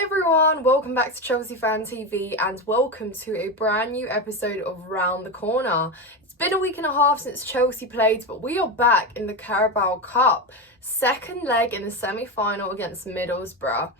Hi everyone, welcome back to Chelsea Fan TV and welcome to a brand new episode of Round the Corner. It's been a week and a half since Chelsea played, but we are back in the Carabao Cup, second leg in the semi-final against Middlesbrough.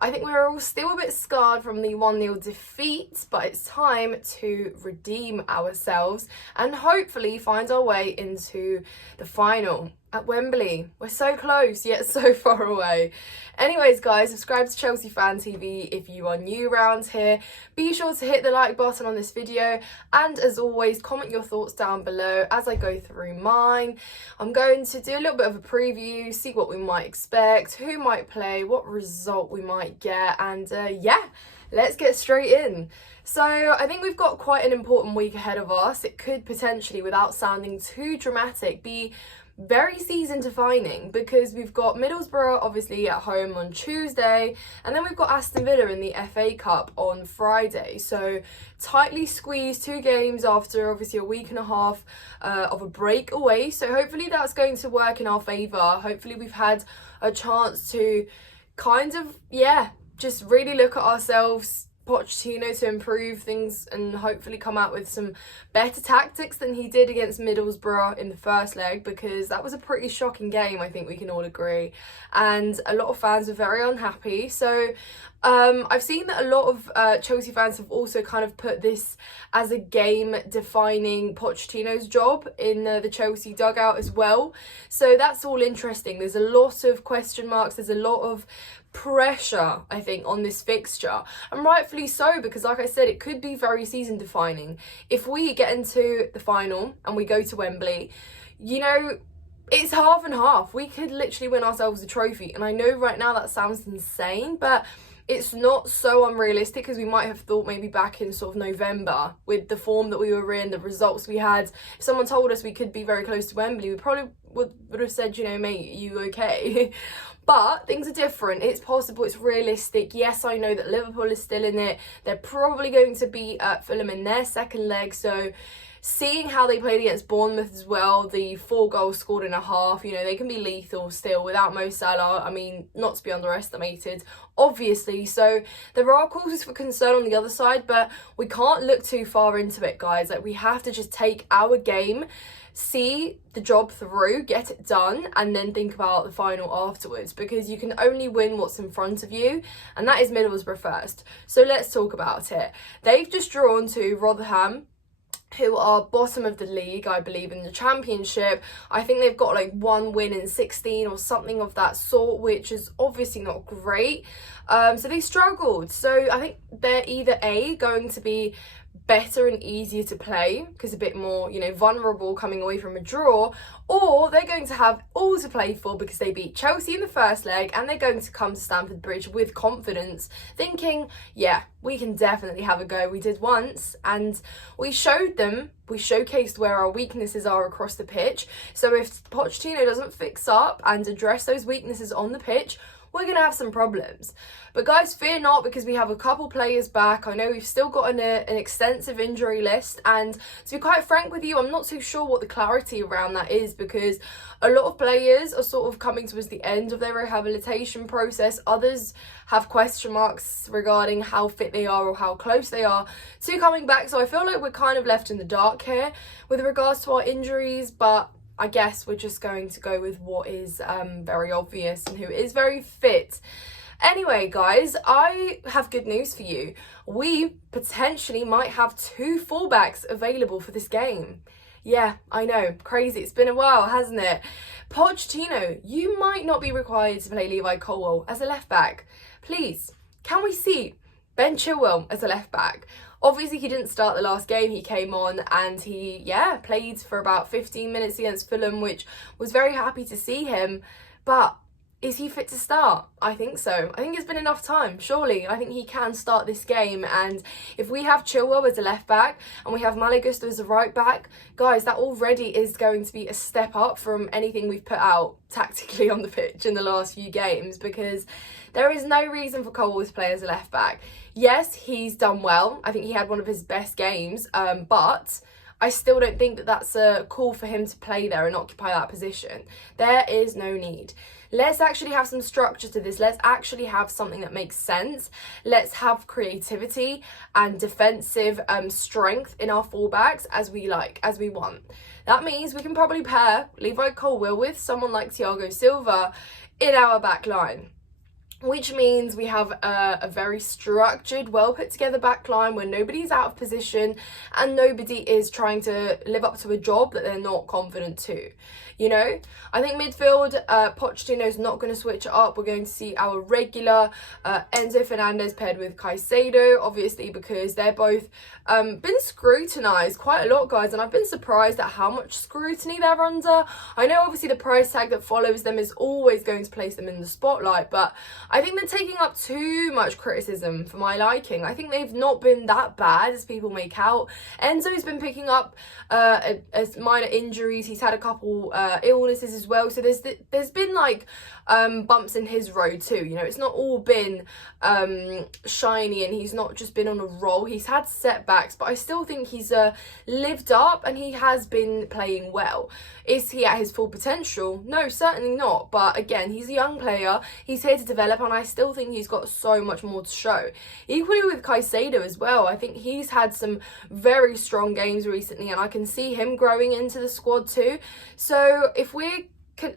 I think we're all still a bit scarred from the 1-0 defeat, but it's time to redeem ourselves and hopefully find our way into the final at Wembley. We're so close, yet so far away. Anyways, guys, subscribe to Chelsea Fan TV if you are new around here. Be sure to hit the like button on this video, and as always, comment your thoughts down below as I go through mine. I'm going to do a little bit of a preview, see what we might expect, who might play, what result we might get, and yeah, let's get straight in. So I think we've got quite an important week ahead of us. It could potentially, without sounding too dramatic, be very season defining because we've got Middlesbrough obviously at home on Tuesday, and then we've got Aston Villa in the FA Cup on Friday. So tightly squeezed 2 games after obviously a week and a half of a break away. So hopefully that's going to work in our favour. Hopefully we've had a chance to kind of, just really look at ourselves, Pochettino, to improve things and hopefully come out with some better tactics than he did against Middlesbrough in the first leg, because that was a pretty shocking game, I think we can all agree, and a lot of fans were very unhappy. So I've seen that a lot of Chelsea fans have also kind of put this as a game defining Pochettino's job in the Chelsea dugout as well. So that's all interesting. There's a lot of question marks, there's a lot of pressure, I think, on this fixture, and rightfully so, because like I said, it could be very season defining. If we get into the final and we go to Wembley, you know, it's half and half. We could literally win ourselves a trophy, and I know right now that sounds insane, but it's not so unrealistic as we might have thought maybe back in sort of November with the form that we were in, the results we had. If someone told us we could be very close to Wembley, we probably would have said, you know, mate, are you okay? But things are different. It's possible, it's realistic. Yes, I know that Liverpool is still in it. They're probably going to be at Fulham in their second leg. So seeing how they played against Bournemouth as well, the 4 goals scored in a half, you know, they can be lethal still without Mo Salah. I mean, not to be underestimated, obviously. So there are causes for concern on the other side, but we can't look too far into it, guys. Like, we have to just take our game, see the job through, get it done, and then think about the final afterwards, because you can only win what's in front of you, and that is Middlesbrough first. So let's talk about it. They've just drawn to Rotherham, who are bottom of the league, I believe, in the Championship. I think they've got like 1 win in 16 or something of that sort, which is obviously not great. So they struggled. So I think they're either A, going to be better and easier to play because a bit more, you know, vulnerable coming away from a draw, or they're going to have all to play for because they beat Chelsea in the first leg and they're going to come to Stamford Bridge with confidence, thinking, yeah, we can definitely have a go. We did once and we showed them, we showcased where our weaknesses are across the pitch. So if Pochettino doesn't fix up and address those weaknesses on the pitch, we're going to have some problems. But guys, fear not, because we have a couple players back. I know we've still got an extensive injury list, and to be quite frank with you, I'm not too sure what the clarity around that is, because a lot of players are sort of coming towards the end of their rehabilitation process. Others have question marks regarding how fit they are or how close they are to coming back. So I feel like we're kind of left in the dark here with regards to our injuries, but I guess we're just going to go with what is very obvious and who is very fit. Anyway, guys, I have good news for you. We potentially might have 2 fullbacks available for this game. Yeah, I know, crazy. It's been a while, hasn't it? Pochettino, you might not be required to play Levi Colwill as a left back. Please, can we see Ben Chilwell as a left back? Obviously, he didn't start the last game. He came on and he, played for about 15 minutes against Fulham, which was very happy to see him. But is he fit to start? I think so. I think it's been enough time, surely. I think he can start this game. And if we have Chilwell as a left back and we have Malagusto as a right back, guys, that already is going to be a step up from anything we've put out tactically on the pitch in the last few games, because there is no reason for Colwill to play as a left back. Yes, he's done well. I think he had one of his best games, but I still don't think that that's a call for him to play there and occupy that position. There is no need. let's actually have some structure to this. Let's actually have something that makes sense. Let's have creativity and defensive strength in our fullbacks as we want. That means we can probably pair Levi Colwill with someone like Thiago Silva in our back line, which means we have a very structured, well put together back line where nobody's out of position and nobody is trying to live up to a job that they're not confident to. You know, I think midfield, Pochettino's not going to switch it up. We're going to see our regular Enzo Fernandez paired with Caicedo, obviously, because they're both been scrutinised quite a lot, guys, and I've been surprised at how much scrutiny they're under. I know, obviously, the price tag that follows them is always going to place them in the spotlight, but I think they're taking up too much criticism for my liking. I think they've not been that bad as people make out. Enzo's been picking up as minor injuries. He's had a couple illnesses as well, so there's been like bumps in his road too. You know, it's not all been shiny, and he's not just been on a roll. He's had setbacks, but I still think he's lived up and he has been playing well. Is he at his full potential? No, certainly not, but again, he's a young player, he's here to develop, and I still think he's got so much more to show. Equally with Caicedo as well, I think he's had some very strong games recently and I can see him growing into the squad too. So if we can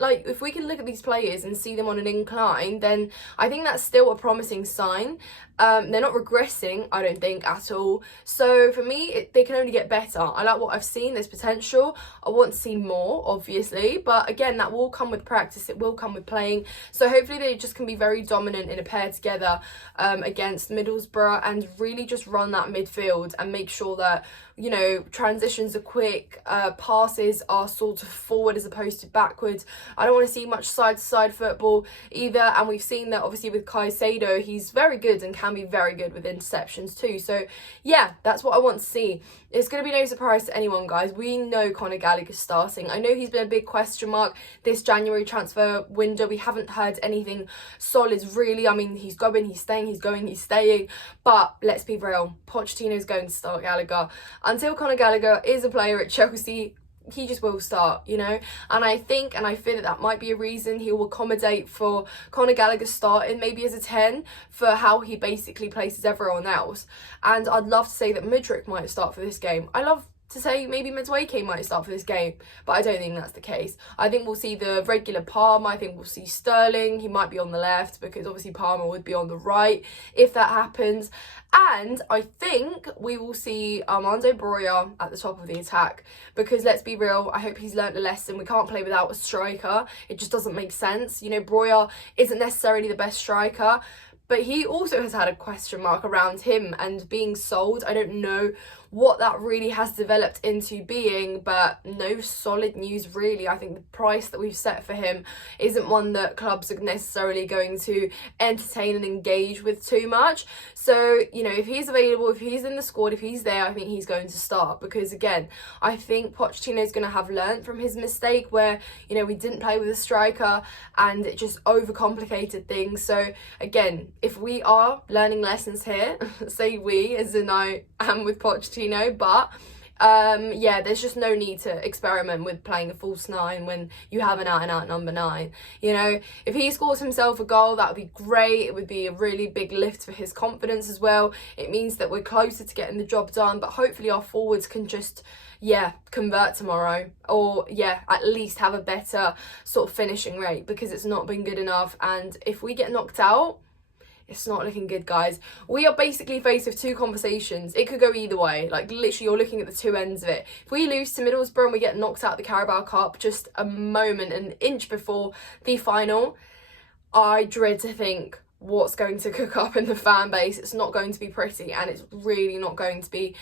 look at these players and see them on an incline, then I think that's still a promising sign. They're not regressing, I don't think, at all. So for me, they can only get better. I like what I've seen. There's potential. I want to see more, obviously. But again, that will come with practice. It will come with playing. So hopefully they just can be very dominant in a pair together against Middlesbrough and really just run that midfield and make sure that, you know, transitions are quick, passes are sort of forward as opposed to backwards. I don't want to see much side-to-side football either. And we've seen that, obviously, with Caicedo, he's very good and can be very good with interceptions too. So yeah, that's what I want to see. It's going to be no surprise to anyone, guys. We know Conor Gallagher's starting. I know he's been a big question mark this January transfer window. We haven't heard anything solid really. I mean, he's going, he's staying, he's going, he's staying. But let's be real, Pochettino's going to start Gallagher. Until Conor Gallagher is a player at Chelsea, he just will start, you know. And I think and I feel that might be a reason he will accommodate for Conor Gallagher starting maybe as a 10 for how he basically places everyone else. And I'd love to say that Mudryk might start for this game. I love to say maybe Madueke might start for this game, but I don't think that's the case. I think we'll see the regular Palmer. I think we'll see Sterling. He might be on the left because obviously Palmer would be on the right if that happens. And I think we will see Armando Broja at the top of the attack because let's be real, I hope he's learnt a lesson. We can't play without a striker. It just doesn't make sense. You know, Broja isn't necessarily the best striker, but he also has had a question mark around him and being sold. I don't know what that really has developed into being, but no solid news really. I think the price that we've set for him isn't one that clubs are necessarily going to entertain and engage with too much. So, you know, if he's available, if he's in the squad, if he's there, I think he's going to start because, again, I think Pochettino's going to have learnt from his mistake where, you know, we didn't play with a striker and it just overcomplicated things. So, again, if we are learning lessons here, say we, as in I am with Pochettino, but yeah, there's just no need to experiment with playing a false 9 when you have an out-and-out number 9. You know, if he scores himself a goal, that would be great. It would be a really big lift for his confidence as well. It means that we're closer to getting the job done, but hopefully our forwards can just, yeah, convert tomorrow, or yeah, at least have a better sort of finishing rate because it's not been good enough. And if we get knocked out, it's not looking good, guys. We are basically faced with two conversations. It could go either way. Like, literally, you're looking at the two ends of it. If we lose to Middlesbrough and we get knocked out of the Carabao Cup just a moment, an inch before the final, I dread to think what's going to cook up in the fan base. It's not going to be pretty, and it's really not going to be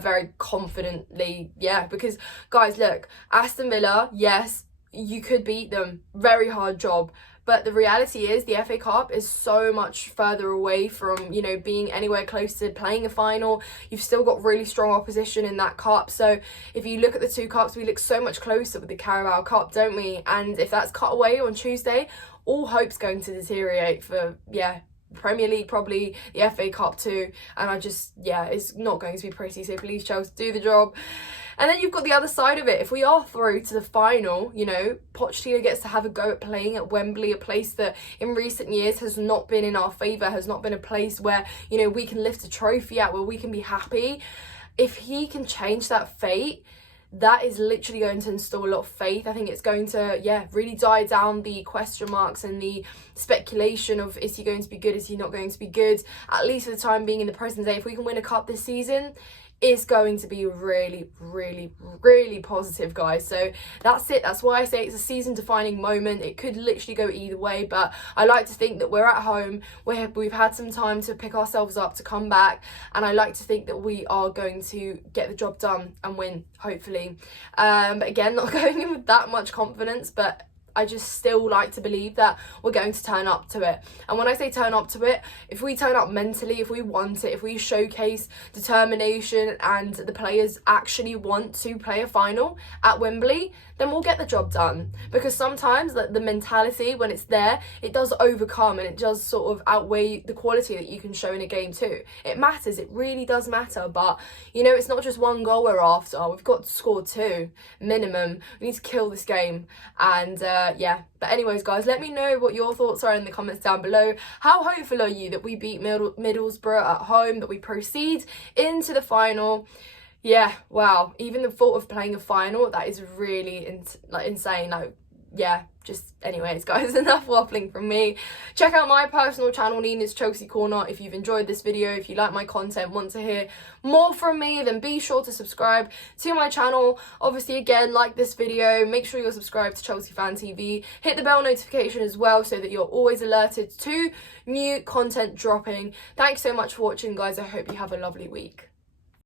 very confidently, yeah. Because, guys, look, Aston Villa, yes, you could beat them. Very hard job. But the reality is the FA Cup is so much further away from, you know, being anywhere close to playing a final. You've still got really strong opposition in that cup. So if you look at the two cups, we look so much closer with the Carabao Cup, don't we? And if that's cut away on Tuesday, all hope's going to deteriorate for, yeah, Premier League probably, the FA Cup too, and I just, yeah, it's not going to be pretty, so please Chelsea, do the job. And then you've got the other side of it. If we are through to the final, you know, Pochettino gets to have a go at playing at Wembley, a place that in recent years has not been in our favour, has not been a place where, you know, we can lift a trophy at, where we can be happy. If he can change that fate, that is literally going to instill a lot of faith. I think it's going to, yeah, really die down the question marks and the speculation of, is he going to be good, is he not going to be good? At least for the time being, in the present day, if we can win a cup this season, it's going to be really, really, really positive, guys. So that's it. That's why I say it's a season defining moment. It could literally go either way, but I like to think that we're at home, we've had some time to pick ourselves up, to come back, and I like to think that we are going to get the job done and win, hopefully. But again, not going in with that much confidence, but I just still like to believe that we're going to turn up to it. And when I say turn up to it, if we turn up mentally, if we want it, if we showcase determination and the players actually want to play a final at Wembley, then we'll get the job done. Because sometimes the mentality, when it's there, it does overcome and it does sort of outweigh the quality that you can show in a game too. It matters, it really does matter. But, you know, it's not just one goal we're after. We've got to score 2 minimum. We need to kill this game. And yeah, but anyways, guys, let me know what your thoughts are in the comments down below. How hopeful are you that we beat Middlesbrough at home, that we proceed into the final? Yeah, wow, even the thought of playing a final, that is really insane. Like, yeah, just anyways, guys, enough waffling from me. Check out my personal channel, Nina's Chelsea Corner, if you've enjoyed this video. If you like my content, want to hear more from me, then be sure to subscribe to my channel. Obviously, again, like this video, make sure you're subscribed to Chelsea Fan TV, hit the bell notification as well so that you're always alerted to new content dropping. Thanks so much for watching, guys. I hope you have a lovely week.